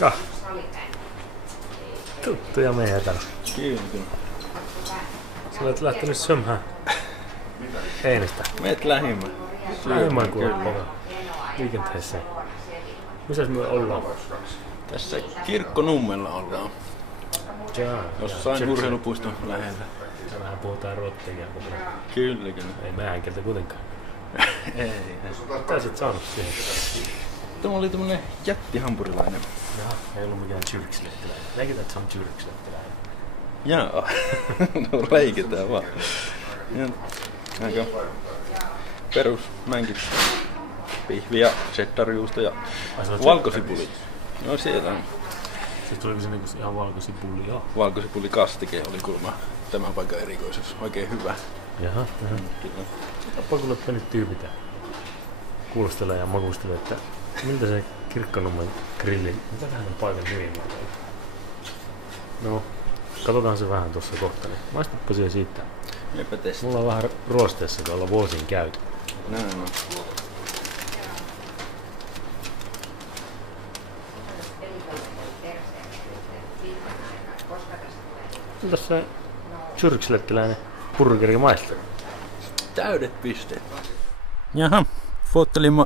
Moikka! Tuttuja meidän täällä. Kyllä. Sä olet lähtenyt sömhään Einistä. Meet lähimmän. Lähimmän kuin liikenteessä. Missäs me ollaan? Tässä Kirkkonummella ollaan. Jaa, jossain urheilupuiston lähellä. Ja vähän puhutaan rotteja. Kyllä. Ei meidän kieltä kuitenkaan. Ei. Mitä sit saanut siihen? Tämä oli tämmönen jättihampurilainen. Jaha, ei ollut mikään tjyrkslettiläinen. Leikitään, että se on tjyrkslettiläinen. Jaa. No leikitään vaan. Aika perus mänkit. Pihvi ja cheddarjuusto ja valkosipuli. No siellä on. Siis tuliko se niinku ihan valkosipuli? Joo. Valkosipulikastike oli kulma tämän paikan erikoisuus. Oikein hyvä. Jaha. Kyllä. Tappa kuule nyt tyypitä. Kuulostelee ja makustelee, että miltä se Kirkkonummen grilli, mitä tähän on paikan nimi? No, katsotaan se vähän tuossa kohta. Niin maistutpa siihen siitä. Meipä testaa. Mulla on vähän ruosteessa tuolla vuosiin käyty. Näin on. Miltäs se tjyrkslettiläinen burgeri maistuu? Täydet pisteet. Jaha, fottelimme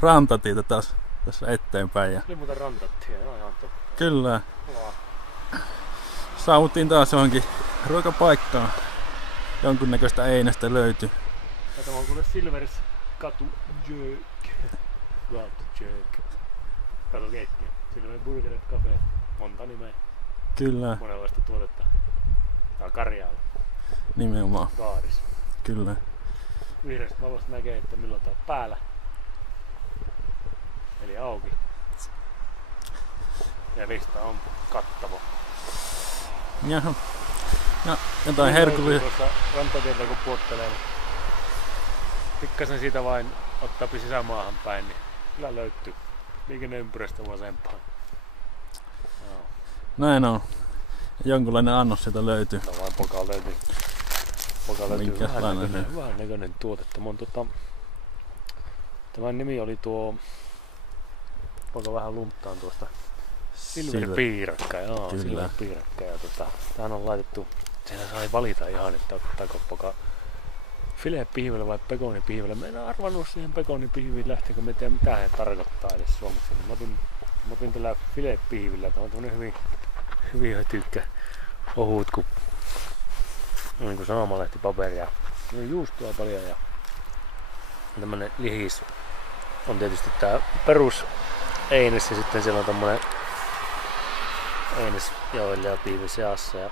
rantatietä taas tässä eteenpäin. Ja... Oli muuten rantattie, ihan totta. Kyllä. Saavuttiin taas johonkin ruokapaikkaan. Jonkunnäköistä Einästä löytyi. Ja tämä on kuule Silvers katu Jök. Katu keittiö. Silver Burger Cafe. Monta nimeä. Kyllä. Monenlaista tuotetta. Tää on Karjaalla. Nimenomaan. Gaaris. Kyllä. Vihreästä valosta näkee, että milloin tää on päällä. Eli auki. Ja lista on kattava. Jaha. No, jotain herkullisia. Tuossa rantatieltä kun puottelee, niin pikkasen siitä vain ottaa sisämaahan päin, niin kyllä löytyy liikenneympyrästä vasempaan. No. Näin on. Jonkunlainen annos sieltä löytyy. No vain poka löytyy. Vähän näköinen tuote. Tämän nimi oli tuo, poka vähän lunttaan tuosta Silver-piirakka. Joo, Silver-piirakka. Ja tähän on laitettu, siellä sai valita ihan, että ottaako poka filepihvillä vai pekonipihvillä. Mä en arvannut siihen pekonipihviin lähteä, kun mä en tiedä mitä he tarkoittaa edes suomeksi. Mä otin tällä filepihvillä. Tämä on tämmönen hyvin hötykkä, ohut kuin niin kuin sanomalehtipaperia. Juustoa paljon ja tämmönen lihis on tietysti tää perus Eines ja sitten siellä on tämmönen Eines joille ja piivi seassa ja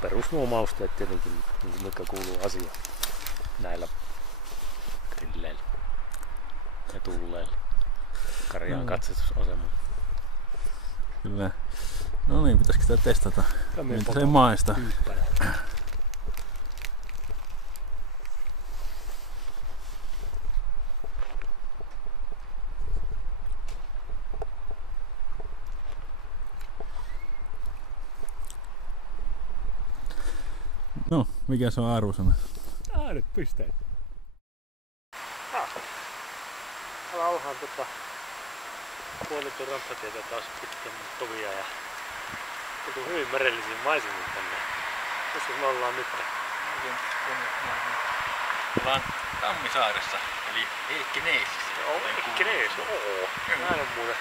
perus nuo mausteet tietenkin, niin mitkä kuuluu asiaan näillä grilleillä ja tulleilla Karjaan katsastusasemalla. Kyllä. No niin, pitäisikö sitä testata? Miltä se maista? No, mikä se on arvosana? Täydet pisteet. Täällä ollaan puolittu rantatietä taas pitkän tovia ja tultu hyvin merellisiin maisemiin tänne. Missä me ollaan nyt? Ollaan Tammisaaressa, eli Eikkineisissä. Joo, Eikkineisissä, oo. Näin on muuten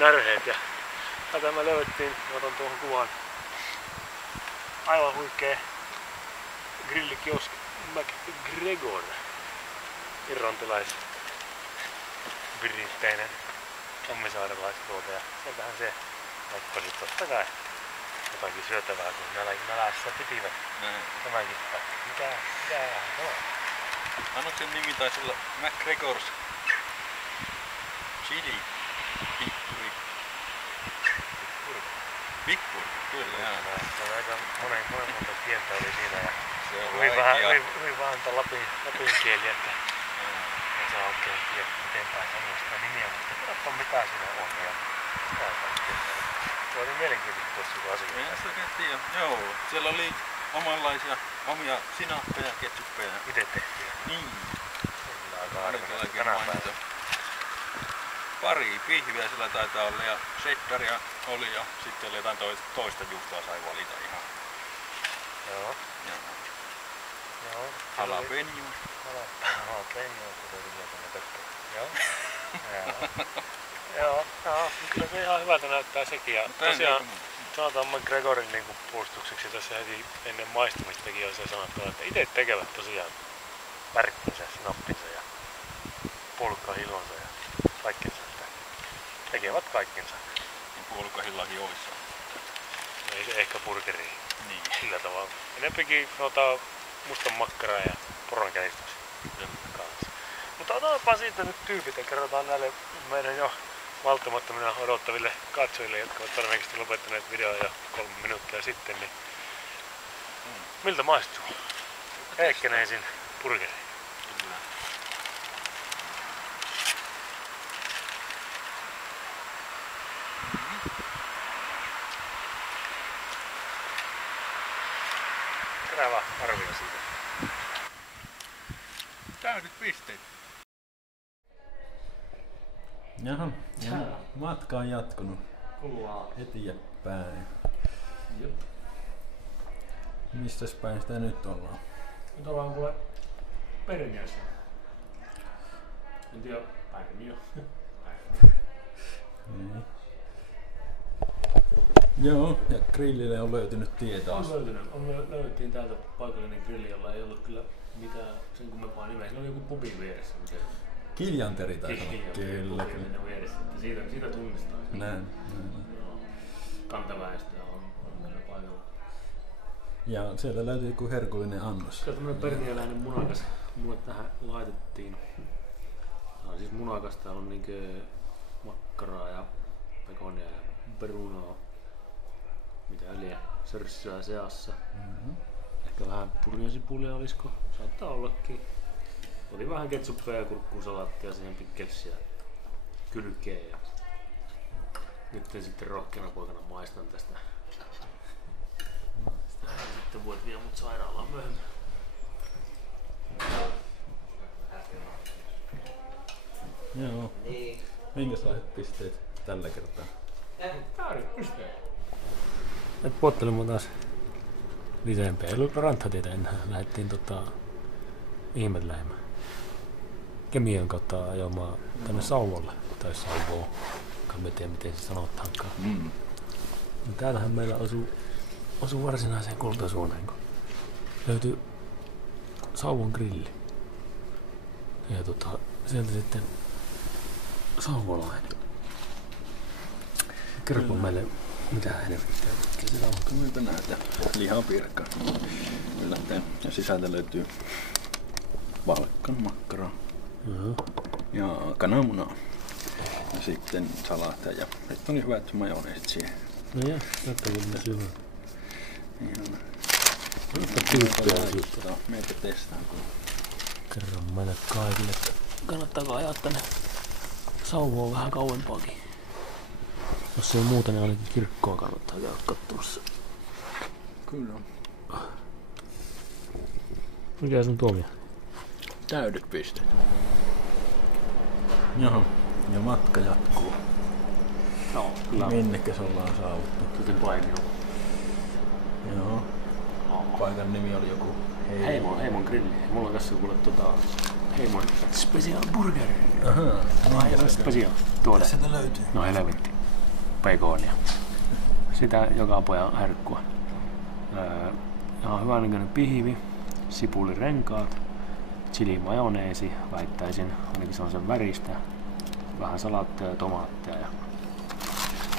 närheet ja tätä me löydettiin, otan tuohon kuvan. Aivan huikee grillikiosk McGregor. Irlantilais viritteinen tammisaarelaistuote ja sieltähän se nappasi totta kai jotakin syötävää, kun nälässä pitivät tämänkin päin. Mikähän se on? Annoksen nimi taisi olla McGregor's Chili Big Burger. Kyllä, joo. Se on aika monen monta kieltä oli siinä ja hyvin vähän lapin kieli, että ei saa oikein tiedä eteenpäin sanoa sitä nimiä, mutta katsotaan mitä siinä on ja sitä kaikkea. Se oli mielenkiintoista tuossa asioita. En sitä tiedä. Joo, siellä oli omanlaisia omia sinappeja ja ketsuppeja. Ite tehtiin. Niin. Se on kyllä aika arvinaista tänä päivänä. Pari pihviä sillä taitaa olla ja cheddaria oli ja sitten oli jotain toista juustoa sai valita ihan. Joo. Joo. Jalapeno. Jalapeno, kuten yleensä tökkää. Joo. Joo. Kyllä se ihan hyvältä näyttää sekin. Ja tosiaan sanotaan McGregorin niin puolustukseksi tässä heti ennen maistumistakin on se sanottava, että itse tekevät tosiaan värkkinsä, snappinsa ja puolukkahillonsa ja kaikkensa. Tekevät kaikkensa. Niin puolukkahillakin oissa. Ei se ehkä burgeriin. Niin. Sillä tavalla. Enempikin mustan makkaraa ja poronkäristuksen kanssa. Mutta otetaanpa siitä nyt tyypit ja kerrotaan näille meidän jo malttamattomina odottaville katsojille, jotka ovat todennäköisesti lopettaneet videoa jo 3 minuuttia sitten, niin miltä maistuu? Heikkäneisin burgeri. Kyllä. Terävä arvio siitä. Täydet pisteet. Jaha, matka on jatkunut eteenpäin. Jep. Missäs päin sitä nyt ollaan? Nyt ollaan kuule Perniössä. En tiedä, Pärniö. Niin. Joo, ja grillille on löytynyt tietoa. On löytynyt. Löydettiin täältä paikallinen grilli, jolla ei ollut kyllä mitään sen kummempaa nimeä. Sillä oli joku pubin vieressä. Kiljanteri taisi olla. Kyllä. Siitä tunnistaa. Näin. Kantaväestöä on kyllä paikalla. Ja sieltä löytyi joku herkullinen annos. Se on tämmönen perniöläinen munakas. Mulle tähän laitettiin. Tää on siis munakas. Täällä on niinkö makkaraa ja pekonia ja perunoa. Mitä liian sörssyä seassa. Ehkä vähän purjosipulia olisiko? Saattaa ollakin. Oli vähän ketsuppia ja kurkkusalaattia siihen pikkelsiä kylkeen. Ja nyt sitten rohkeana poikana maistan tästä. Sitten voit viedä mut sairaalaan myöhemmin. Joo. Minkälaiset pisteet tällä kertaa? Täydet pisteet. Et puottele mua taas lisäämpiä. Ei ollut ranthatietä enää. Lähdettiin ihmettelemään. Kemiön kautta ajomaan tänne Sauvolle. Tai Sauvoon. En tiedä miten se sanotaankaan. No, täällähän meillä osuu varsinaiseen kultasuoneen, kun löytyy Sauvon grilli. Ja sieltä sitten sauvolainen. Kerropa meille mitä helvettiä. Siellä on kyllä näitä lihapirkkaa. Ja sisältä löytyy valkkanmakkaraa ja kananmunaa. Ja sitten salaattia ja sitten oli hyvät majoneesit siihen. No ja, näyttää kyllä myös hyvä. Ihan. Tyyppiä. Meitä testaan. Kerron meille kaikille, että kannattaako ajaa tänne Sauvoon vähän kauempaakin. Jos ei muuta, niin ainakin kirkkoa kannattaa käydä katsomassa. Kyllä. Mikä sun tuomio? Täydet pisteet. Jaha, ja matka jatkuu. Joo, kyllä. Minnekäs ollaan saavuttu? Kuten Paimio. Joo. Paikan nimi oli joku Heimon grilli. Mulla on tässä kuule Heimon Special Burger. Ahaa. Special. Tuoda. Sieltä löytyy. No helvetti. Pekonia. Sitä joka pojan herkkua. Hyvän näköinen pihvi, sipulirenkaat, chili majoneesi, väittäisin, ainakin se on sen väristä. Vähän salaattia ja tomaattia ja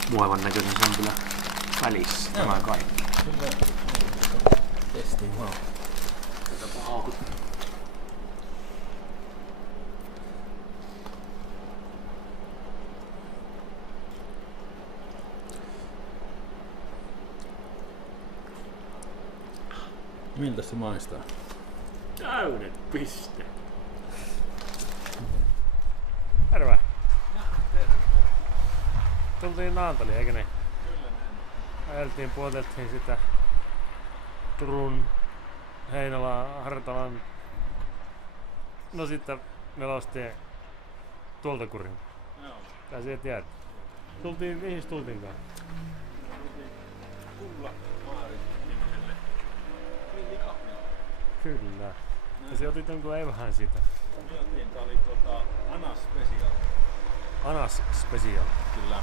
muovan näköisen sämpylä välissä. Tämä kaikki. Kyllä. Testiin vaan. Tätäpä haukut. Miltä se maistaa? Täydet piste. Terve. Tultiin Naantaliin, eikö niin? Ajeltiin, puoteltiin sitä Turun, Heinolan, Hartalan. No sitten nelostie tuolta kurin. Mitä sä tiedät? Mihin tultiinkaan? Kulla-Maarin nimiselle grillikahvilalle. Kyllä. Ja sä otit jonkun evhän siitä. Minä otin, tää oli Anas Special. Anas Special. Kyllä.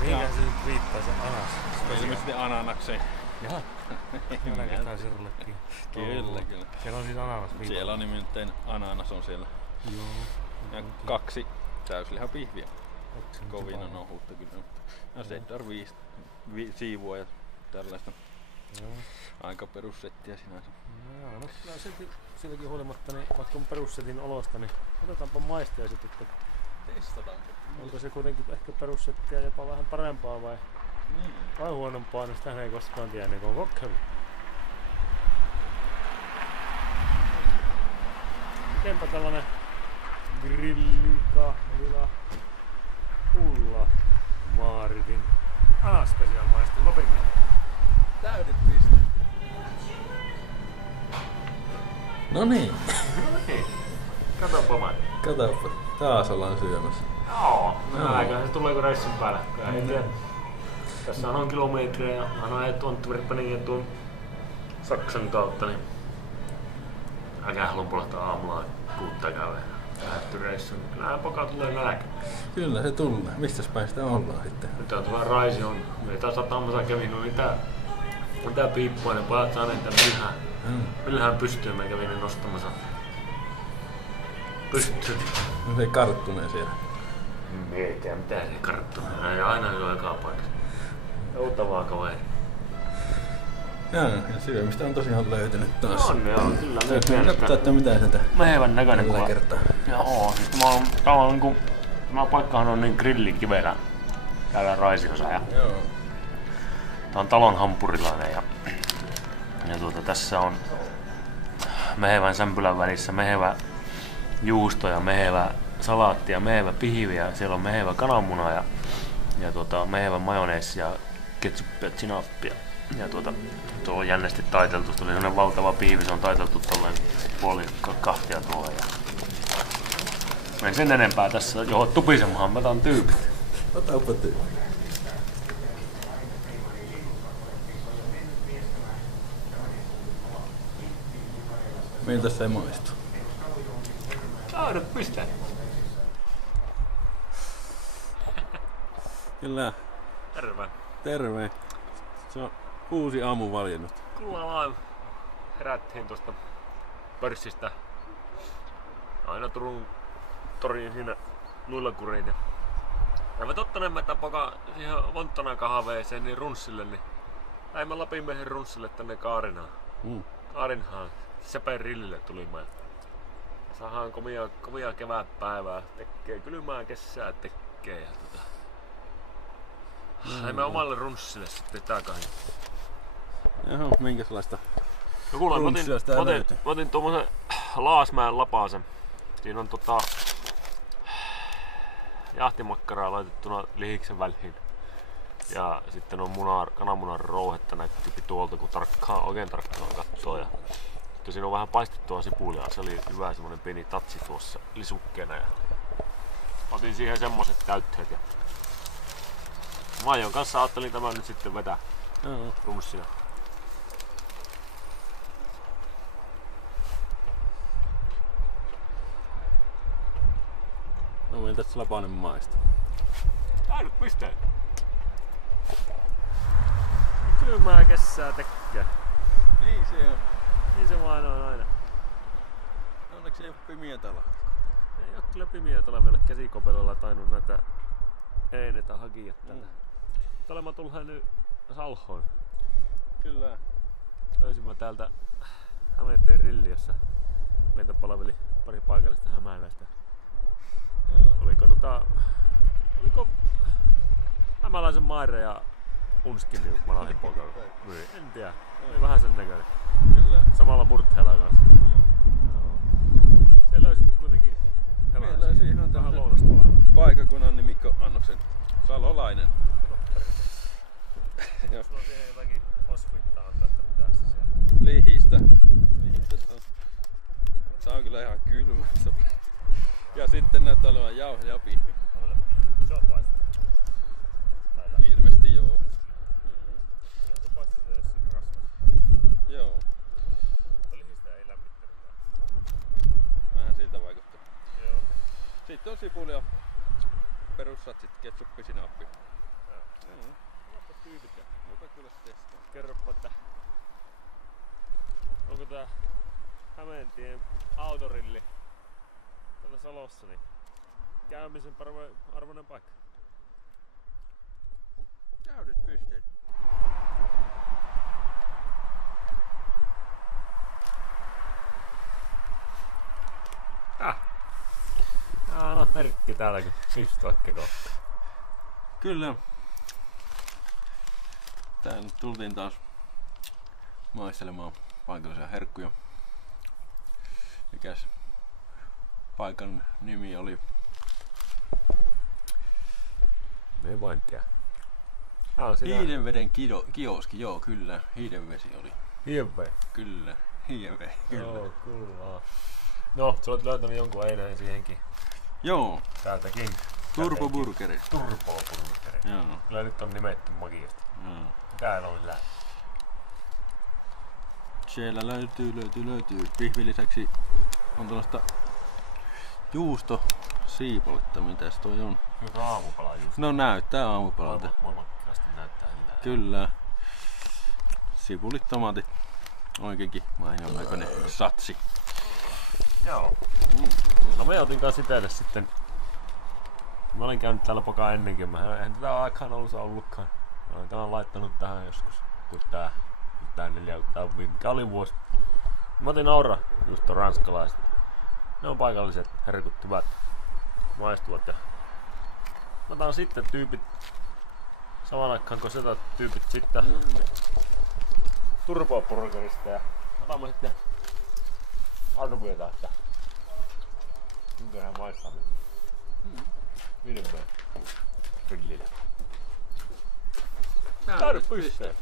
Mihinkä se nyt viittaa se Anas Special? Ilmeisesti ananakseen. Jaha. Ananas serullekin. Kyllä. Siellä on siis ananas viittaa. Siellä on nimittäin ananas on siellä. Joo. Ja 2 täyslihapihviä. Kovin on ohuutta kyllä. Ja Cheddar 5 siivua ja tällaista. Joo. Aika perussettiä sinänsä. Joo, no kyllä silläkin huolimatta, niin vaikka on perussetin olosta, niin otetaanpa maistia sitten, että Testataanko? onko se kuitenkin ehkä perussettiä jopa vähän parempaa vai huonompaa, niin sitä ei koskaan tiedä, niin kuin kokkeli. Mitenpä tällainen grillikahvila Ulla Maaritin Anas Special maistuu Lopinkin. Täydet pisteet. No niin. Katoppa Matti. Katoppa. Taas ollaan syömässä. Joo. Eiköhän se tuleeko reissun päällä. Ei tiedä. Tässä on kilometrejä ja mä oon ajettu Antwerpenin ja tuon Saksan kautta, niin äkään haluan polahtaa aamulla 6 käydä. Lähetty reissuun. Kyllähän poka tulee nälkä. Kyllä se tulee. Mistäs päin sitä ollaan sitten? Nyt on tuolla Raisi on. Meitä satamassa kävin, no niin tää piippuinen pojat saaneet tän ylhään pystyyn. Mä kävin ne nostamassa pystyyn. No se karttuneen siellä. Ei tiedä mitä se karttuneen. Aina jo ekaa paikassa. Joutavaa kaveri. Ja syömistä on tosiaan löytynyt taas. On joo, kyllä löytyy. Katsotaan, että mitä tätä mehevän näköinen tällä kertaa. Joo, siis tämä paikkahan on niin grillikivellä täällä Raisiossa. Joo. Tää on talon hampurilainen ja tässä on mehevän sämpylän välissä mehevä juusto ja mehevä salaatti ja mehevä pihvi ja siellä on mehevä kananmuna ja mehevä majoneesi ja ketsuppia ja sinappia. Ja tuo on jännästi taiteltu, tuli sellainen valtava pihvi, se on taiteltu tolleen puoli kahtia tuolla. En sen enempää tässä johon tupisemaan, mä otan tyypit. Otapa tyypit. Miltä se maistuu? Täydet pisteet. Kyllä. Terve. Terve. Se on uusi aamu valjennut. Kyllä herättiin tuosta pörssistä aina Turun toriin siinä Nuillakuriin. Ja me tottanemme tapoka siihen Vonttana kahveeseen niin runssille, niin lähimme Lapinmiehen runssille tänne Kaarinaan. Kaarinhaan Sepen rillille tulimme. Saadaan kovia kevätpäivää, tekee kylmää kesää tekee ja lähimme omalle runssille sitten tääkahin. Jaha, minkälaista no kuule, mä otin tuommoisen Laasmäen lapasen. Siinä on jahtimakkaraa laitettuna lihiksen väliin. Ja sitten on kananmunan rouhetta näkyy tuolta, kun oikein tarkkaan katsoo. Ja siinä on vähän paistettua sipulia. Se oli hyvä semmonen pieni tatsi tuossa lisukkeena. Ja otin siihen semmoset täytteet. Ja Maijon kanssa ajattelin tämän nyt sitten vetää rumssina. No miltä se lapainen maistuu? Ainut pisteet. Kylmää kesää tekee. Niin se on. Niin se vaan on aina. Onneksi ei oo pimiä talvea. Ei oo kyllä pimiä talvella. Käsikopelolla tainnut näitä einetä hakia tänne. Tällä mä tullaan nyt Salhoon. Kyllä. Löysin mä täältä Hämeenteen rilli, jossa meitä palveli pari paikallista hämäläistä. Oliko hämäläisen Maire ja Unskin niin Malahin poikalla? En tiedä. Oli vähän sen näköinen. Kyllä. Samalla Murtheella kanssa. Siellä löysit kuitenkin Meillä löysin ihan vähän lounaspalaa. Paikakunnan nimikko annoksen. Salolainen. Jos on siihen jotakin osvittaa antaa, että mitä se siellä? Lihistä. Se on kyllä ihan kylmä. Ja sitten näyttää olevan jauhe ja pihvi. Se on paistettu. Hirveesti joo. Ihan se paistettu jossain rasvassa. Joo. Lihdistä ei lämmittänyt vähän. Vähän siltä vaikuttaa. Joo. Sitten on sipulia, perussatsit, ketsuppi, sinappi. Onpa tyypit ja Jopa kyllä testaa. kerropa, että onko tää Hämeentien autorilli täällä Salossa niin käymisen arvoinen paikka? Täydet pisteet. No merkki täälläkin istua kohta. Kyllä. Tää nyt tultiin taas maistelemaan paikallisia herkkuja. Mikäs paikan nimi oli? Me vain tiedä. Hiidenveden kioski, joo kyllä. Hiidenvesi oli. Hiidenvesi? Kyllä. Hiidenvesi, kyllä. Joo, kyllä. No, sä olet löytänyt jonkun eineen siihenkin. Joo. Täältäkin. Turboburgeri. Turboburgeri. Joo. Kyllä nyt on nimetty magiasta. Joo. Täällä on sillä. Siellä löytyy. Pihvin lisäksi on tällaista juustosiipoletta. Mitäs toi on? Kyllä aamupala just. No näyttää aamupalalta. Voimakkaasti näyttää hyvää. Kyllä. Sipulit, tomaatit. Oikeinkin mainion näköinen satsi. Joo. No me otin kanssa itelle sitten. Mä olin käynyt täällä pokaa ennenkin. Eihän tätä aikaan ollutkaan. Mä olin tämän laittanut tähän joskus. Kun tää 4 mikä oli vuosi. Mä otin Aura, just on ranskalaiset. Ne on paikalliset herkut hyvät. Maistuvat ja mä otan sitten tyypit samaan aikaan kun sitä tyypit sitten turboburgerista ja otamme sitten arvioita, että minkähän maistamme Hiidenveden grillillä. Täydet pisteet.